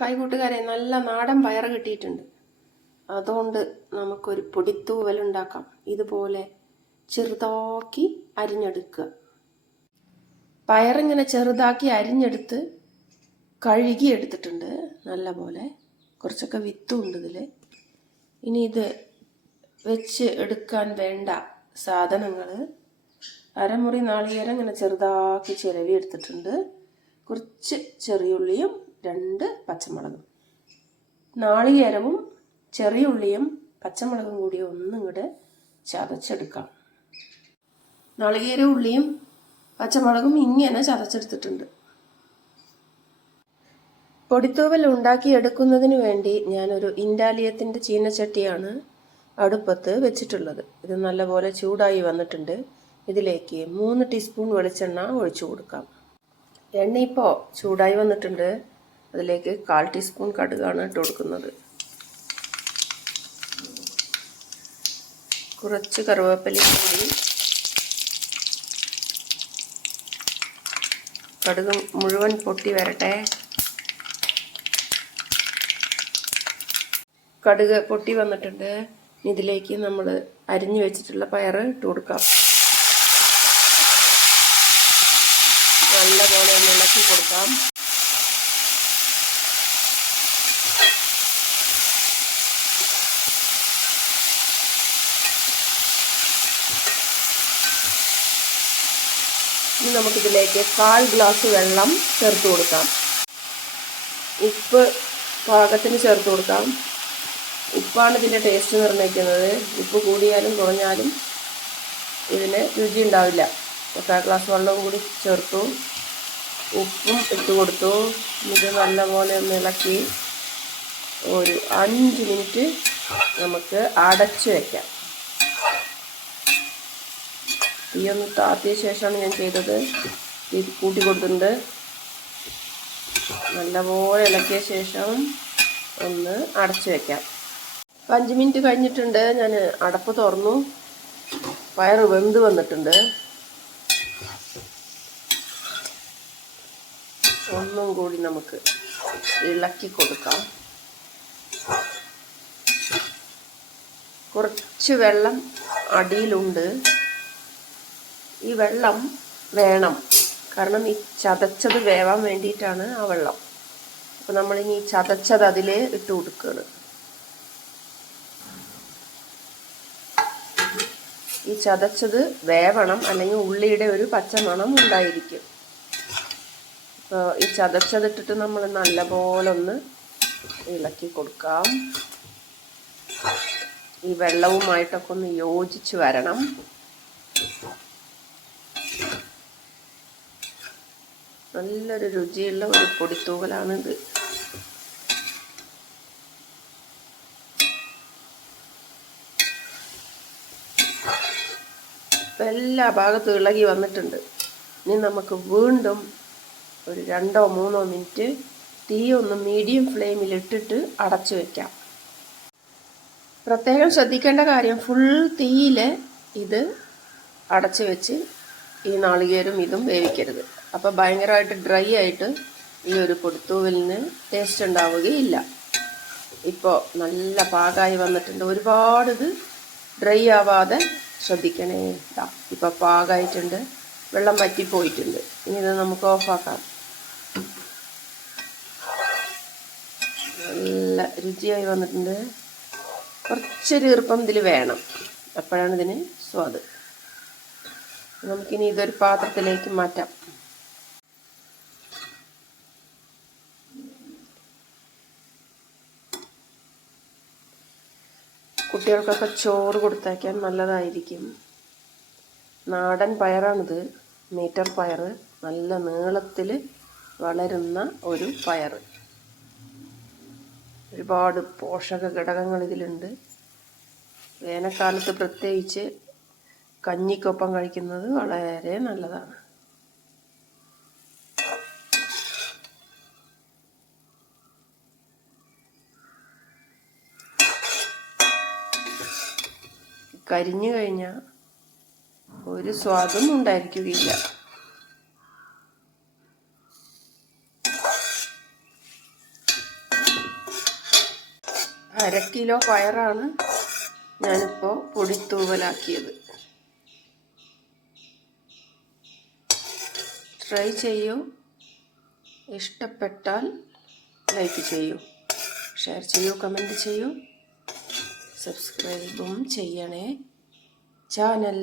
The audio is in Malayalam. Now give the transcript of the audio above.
ഹായ് കൂട്ടുകാരെ നല്ല നാടൻ പയർ കിട്ടിയിട്ടുണ്ട്. അതുകൊണ്ട് നമുക്കൊരു പൊടിത്തൂവൽ ഉണ്ടാക്കാം. ഇതുപോലെ ചെറുതാക്കി അരിഞ്ഞെടുക്കുക. പയറിങ്ങനെ ചെറുതാക്കി അരിഞ്ഞെടുത്ത് കഴുകി എടുത്തിട്ടുണ്ട് നല്ല പോലെ കുറച്ചൊക്കെ വിത്തും ഉണ്ട് ഇതിൽ ഇനി ഇത് വെച്ച് എടുക്കാൻ വേണ്ട സാധനങ്ങൾ അരമുറി നാളികേരം ഇങ്ങനെ ചെറുതാക്കി ചിരവി എടുത്തിട്ടുണ്ട് കുറച്ച് ചെറിയുള്ളിയും രണ്ട് പച്ചമുളകും. നാളികേരവും ചെറിയ ഉള്ളിയും പച്ചമുളകും കൂടി ഒന്നും ഇങ്ങോട്ട് ചതച്ചെടുക്കാം. നാളികേര ഉള്ളിയും പച്ചമുളകും ഇങ്ങനെ ചതച്ചെടുത്തിട്ടുണ്ട്. പൊടിത്തൂവൽ ഉണ്ടാക്കിയെടുക്കുന്നതിന് വേണ്ടി ഞാനൊരു ഇൻഡാലിയത്തിന്റെ ചീനച്ചട്ടിയാണ് അടുപ്പത്ത് വെച്ചിട്ടുള്ളത്. ഇത് നല്ലപോലെ ചൂടായി വന്നിട്ടുണ്ട്. ഇതിലേക്ക് മൂന്ന് ടീസ്പൂൺ വെളിച്ചെണ്ണ ഒഴിച്ചു കൊടുക്കാം. എണ്ണ ഇപ്പോൾ ചൂടായി വന്നിട്ടുണ്ട്. അതിലേക്ക് കാൽ ടീസ്പൂൺ കടുകാണ് ഇട്ട് കൊടുക്കുന്നത്. കുറച്ച് കറിവേപ്പിലയും കൂടി. കടുക് മുഴുവൻ പൊട്ടി വരട്ടെ. കടുക് പൊട്ടി വന്നിട്ടുണ്ട്. ഇതിലേക്ക് നമ്മൾ അരിഞ്ഞു വെച്ചിട്ടുള്ള പയർ ഇട്ട് കൊടുക്കാം. നല്ലപോലെ ഒന്ന് ഇളക്കി കൊടുക്കാം. ഇനി നമുക്കിതിലേക്ക് കാൽ ഗ്ലാസ് വെള്ളം ചേർത്ത് കൊടുക്കാം. ഉപ്പ് പാകത്തിന് ചേർത്ത് കൊടുക്കാം. ഉപ്പാണ് ഇതിന്റെ ടേസ്റ്റ് നിർണയിക്കുന്നത്. ഉപ്പ് കൂടിയാലും കുറഞ്ഞാലും ഇതിന് രുചി ഉണ്ടാവില്ല. കാൽ ഗ്ലാസ് വെള്ളവും കൂടി ചേർത്തു. ഉപ്പും ഇട്ട് കൊടുത്തു. ഇത് നല്ലപോലെ ഒന്ന് ഇളക്കി ഒരു അഞ്ച് മിനിറ്റ് നമുക്ക് അടച്ചു വയ്ക്കാം തീ ഒന്ന് താത്തിയ ശേഷമാണ് ഞാൻ ചെയ്തത്. തീ കൂട്ടി കൊടുത്തിട്ടുണ്ട്. നല്ലപോലെ ഇളക്കിയ ശേഷം ഒന്ന് അടച്ചു വെക്കാം. അഞ്ച് മിനിറ്റ് കഴിഞ്ഞിട്ടുണ്ട്. ഞാൻ അടപ്പ് തുറന്നു. പയറ് വെന്ത് വന്നിട്ടുണ്ട്. ഒന്നും കൂടി നമുക്ക് ഇളക്കി കൊടുക്കാം. കുറച്ച് വെള്ളം അടിയിലുണ്ട്. ഈ വെള്ളം വേണം. കാരണം ഈ ചതച്ചത് വേവാൻ വേണ്ടിയിട്ടാണ് ആ വെള്ളം. അപ്പം നമ്മളിനി ഈ ചതച്ചത് അതിൽ ഇട്ട് കൊടുക്കുകയാണ് ഈ ചതച്ചത് വേവണം അല്ലെങ്കിൽ ഉള്ളിയുടെ ഒരു പച്ചമണം ഉണ്ടായിരിക്കും. അപ്പോൾ ഈ ചതച്ചതിട്ടിട്ട് നമ്മൾ നല്ലപോലെ ഒന്ന് ഇളക്കി കൊടുക്കാം. ഈ വെള്ളവുമായിട്ടൊക്കെ ഒന്ന് യോജിച്ച് വരണം. നല്ലൊരു രുചിയുള്ള ഒരു പൊടിത്തൂവലാണിത്. ഇപ്പം എല്ലാ ഭാഗത്തും ഇളകി വന്നിട്ടുണ്ട്. ഇനി നമുക്ക് വീണ്ടും ഒരു രണ്ടോ മൂന്നോ മിനിറ്റ് തീ ഒന്ന് മീഡിയം ഫ്ലെയിമിൽ ഇട്ടിട്ട് അടച്ചു വയ്ക്കാം പ്രത്യേകം ശ്രദ്ധിക്കേണ്ട കാര്യം ഫുൾ തീയിൽ ഇത് അടച്ചു വെച്ച് ഈ നാളികേരും ഇതും വേവിക്കരുത്. അപ്പോൾ ഭയങ്കരമായിട്ട് ഡ്രൈ ആയിട്ട് ഈ ഒരു പൊടിത്തൂവലിന് ടേസ്റ്റ് ഉണ്ടാവുകയില്ല. ഇപ്പോൾ നല്ല പാകമായി വന്നിട്ടുണ്ട്. ഒരുപാട് ഇത് ഡ്രൈ ആവാതെ ശ്രദ്ധിക്കണേ. ഇപ്പോൾ പാകമായിട്ടുണ്ട് വെള്ളം വറ്റിപ്പോയിട്ടുണ്ട് ഇനി ഇത് നമുക്ക് ഓഫാക്കാം നല്ല രുചിയായി വന്നിട്ടുണ്ട്. കുറച്ചൊരു ഈർപ്പം ഇതിൽ വേണം. അപ്പോഴാണ് ഇതിന് സ്വാദ്. നമുക്കിനി ഇതൊരു പാത്രത്തിലേക്ക് മാറ്റാം. കുട്ടികൾക്കൊക്കെ ചോറ് കൊടുത്തയക്കാൻ നല്ലതായിരിക്കും. നാടൻ പയറാണിത്. മീറ്റർ പയർ നല്ല നീളത്തിൽ വളരുന്ന ഒരു പയർ ഒരുപാട് പോഷക ഘടകങ്ങൾ ഇതിലുണ്ട്. വേനൽക്കാലത്ത് പ്രത്യേകിച്ച് കഞ്ഞിക്കൊപ്പം കഴിക്കുന്നത് വളരെ നല്ലതാണ്. കരിഞ്ഞു കഴിഞ്ഞാൽ ഒരു സ്വാദും ഉണ്ടായിരിക്കുകയില്ല. അര കിലോ പയറാണ് ഞാനിപ്പോൾ പൊടിത്തൂവലാക്കിയത്. ട്രൈ ചെയ്യൂ. ഇഷ്ടപ്പെട്ടാൽ ലൈക്ക് ചെയ്യൂ. ഷെയർ ചെയ്യൂ കമന്റ് ചെയ്യൂ. സബ്സ്ക്രൈബും ചെയ്യണേ. ചാനൽ